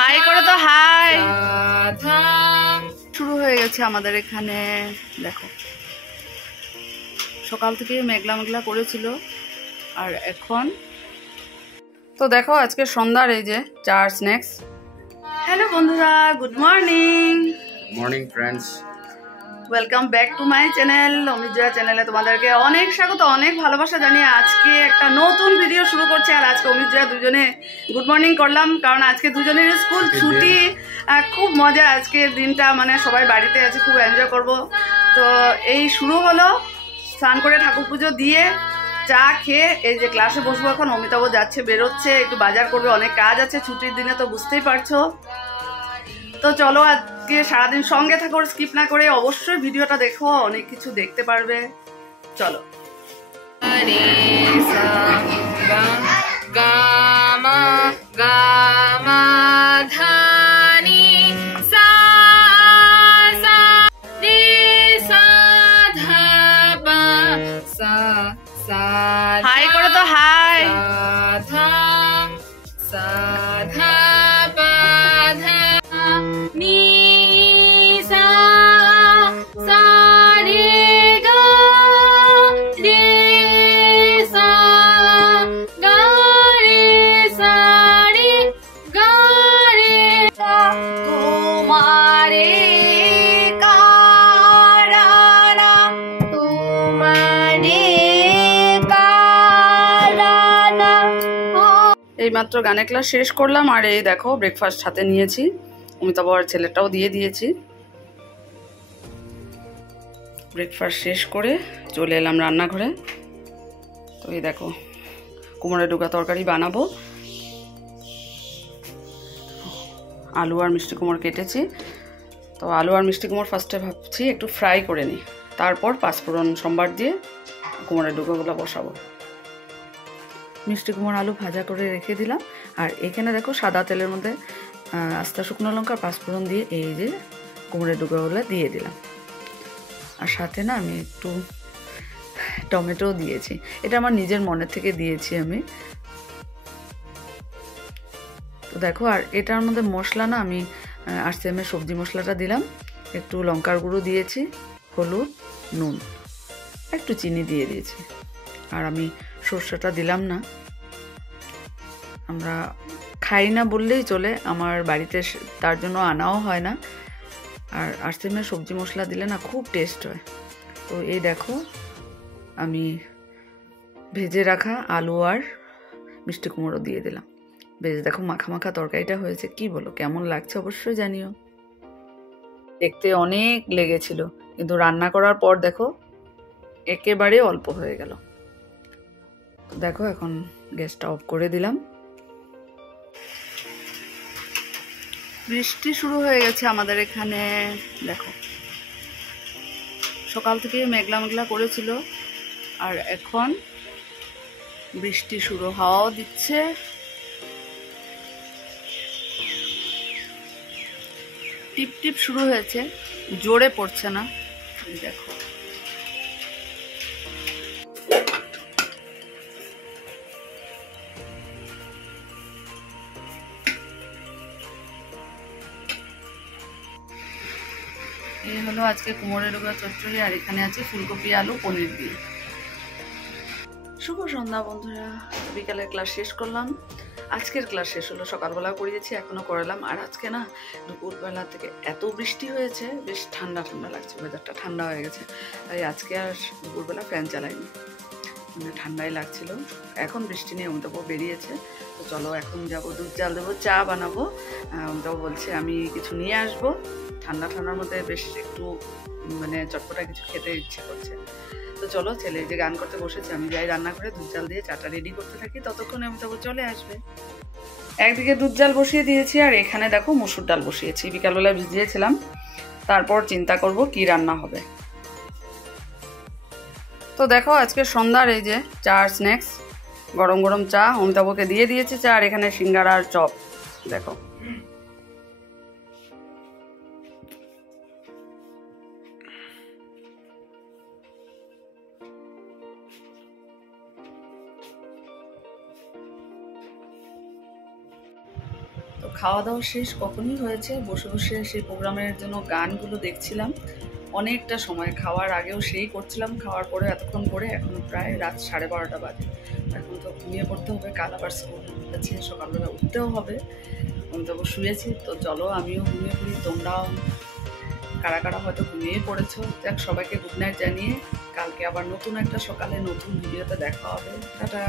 High করো তো, high. শুরু হয়ে গেছে আমাদের এখানে। দেখো সকাল থেকে মেঘলা মেঘলা করেছিল, আর এখন তো দেখো আজকে সন্ধ্যার এই যে চার স্ন্যাক্স। হ্যালো বন্ধুরা, good morning. Morning friends, welcome back to my channel Amit Jaya চ্যানেলে তোমাদেরকে অনেক স্বাগত, অনেক ভালোবাসা জানিয়ে আজকে একটা নতুন ভিডিও শুরু করছে। আর আজকে অমিত জয়া দুজনে গুড মর্নিং করলাম, কারণ আজকে দুজনের স্কুল ছুটি। খুব মজা আজকের দিনটা, মানে সবাই বাড়িতে আছে, খুব এনজয় করব। তো এই শুরু হলো, স্নান করে ঠাকুর পুজো দিয়ে চা খেয়ে এই যে ক্লাসে বসবো। এখন অমিতাভ যাচ্ছে, বেরোচ্ছে, একটু বাজার করবে, অনেক কাজ আছে ছুটির দিনে, তো বুঝতেই পারছো। তো চলো আজকে সারাদিন সঙ্গে থাকো, স্কিপ না করে অবশ্যই ভিডিওটা দেখো, অনেক কিছু দেখতে পারবে। চলো। হাই করো তো, হাই। এইমাত্র গানের ক্লাস শেষ করলাম, আর এই দেখো ব্রেকফাস্ট হাতে নিয়েছি, অমিতাভ আর ছেলেটাও দিয়ে দিয়েছি। ব্রেকফাস্ট শেষ করে চলে এলাম রান্নাঘরে। তো এই দেখো কুমড়োর ডুকা তরকারি বানাবো। আলু আর মিষ্টি কুমড় কেটেছি। তো আলু আর মিষ্টি কুমড় ফার্স্টে ভাবছি একটু ফ্রাই করে নিই, তারপর পাঁচফোড়ন সম্বার দিয়ে কুমড়োর ডুকাগুলো বসাবো। মিষ্টি কুমড় আলু ভাজা করে রেখে দিলাম, আর এখানে দেখো সাদা তেলের মধ্যে আস্তা শুকনো লঙ্কা পাঁচফোড়ন দিয়ে এই যে কুমড়োর ডুকাগুলো দিয়ে দিলাম। আর সাথে না আমি একটু টমেটো দিয়েছি, এটা আমার নিজের মনের থেকে দিয়েছি আমি। তো দেখো, আর এটার মধ্যে মশলা না আমি আরসিএমের সবজি মশলাটা দিলাম, একটু লঙ্কার গুঁড়ো দিয়েছি, হলুদ, নুন, একটু চিনি দিয়ে দিয়েছি। আর আমি সর্ষেটা দিলাম না, আমরা খাই না বললেই চলে, আমার বাড়িতে তার জন্য আনাও হয় না। আর আরসিএমের সবজি মশলা দিলে না খুব টেস্ট হয়। তো এই দেখো আমি ভেজে রাখা আলু আর মিষ্টি কুমড়ো দিয়ে দিলাম। বেশ দেখো মাখা মাখা তরকারিটা হয়েছে, কি বলো কেমন লাগছে অবশ্যই জানিও। দেখতে অনেক লেগেছিল, কিন্তু রান্না করার পর দেখো একেবারে অল্প হয়ে গেল। দেখো এখন গ্যাসটা অফ করে দিলাম। বৃষ্টি শুরু হয়ে গেছে আমাদের এখানে। দেখো সকাল থেকে মেঘলা মেঘলা করেছিল, আর এখন বৃষ্টি শুরু, হাওয়াও দিচ্ছে। টিপ টিপ শুরু হয়েছে, জোরে পড়ছে না। দেখো এই হলো আজকে কুমড়োর ডুকা চচ্চড়ি, আর এখানে আছে ফুলকপি আলু পনির দিয়ে। শুভ সন্ধ্যা বন্ধুরা, বিকালের ক্লাস শেষ করলাম। আজকের ক্লাস শেষ হলো, সকালবেলা করিয়েছি, এখনো করালাম। আর আজকে না দুপুরবেলা থেকে এত বৃষ্টি হয়েছে, বেশ ঠান্ডা ঠান্ডা লাগছে, ওয়েদারটা ঠান্ডা হয়ে গেছে। তাই আজকে আর দুপুরবেলা ফ্যান চালাইনি, মানে ঠান্ডাই লাগছিল। এখন বৃষ্টি নিয়ে অমিতাভ বেরিয়েছে, তো চলো এখন যাবো, দুধ জাল দেবো, চা বানাবো। অমিতাভ বলছে আমি কিছু নিয়ে আসবো, ঠান্ডা ঠান্ডার মধ্যে বেশ একটু মানে চটপটা কিছু খেতে ইচ্ছে করছে। তো চলো, ছেলে যে গান করতে বসেছে, আমি যাই রান্না করে দুধ জাল দিয়ে চাটা রেডি করতে থাকি, ততক্ষণে অমিতাভ চলে আসবে। একদিকে দুধ জাল বসিয়ে দিয়েছি, আর এখানে দেখো মসুর ডাল বসিয়েছি, বিকালবেলা ভিজিয়েছিলাম। তারপর চিন্তা করব কি রান্না হবে। তো দেখো আজকে সন্ধ্যার এই যে চার স্ন্যাক্স, গরম গরম চা অমিতাভকে দিয়ে দিয়েছি চা, আর এখানে সিঙ্গারা আর চপ। দেখো তো খাওয়া দাওয়া শেষ কখনই হয়েছে, বসে বসে সেই প্রোগ্রামের জন্য গানগুলো দেখছিলাম অনেকটা সময়। খাওয়ার আগেও সেই করছিলাম, খাওয়ার পরে এতক্ষণ করে এখন প্রায় রাত 12:30 বাজে। এখন তো ঘুমিয়ে পড়তে হবে, কাল আবার স্কুল আছে, সকালবেলা উঠতেও হবে। আমি তো শুয়েছি, তো চলো আমিও ঘুমিয়ে পড়ি। তোমরাও কারা কারা হয়তো ঘুমিয়ে পড়েছো। যাক, সবাইকে গুড নাইট জানিয়ে কালকে আবার নতুন একটা সকালে নতুন ভিডিওতে দেখা হবে। টাটা।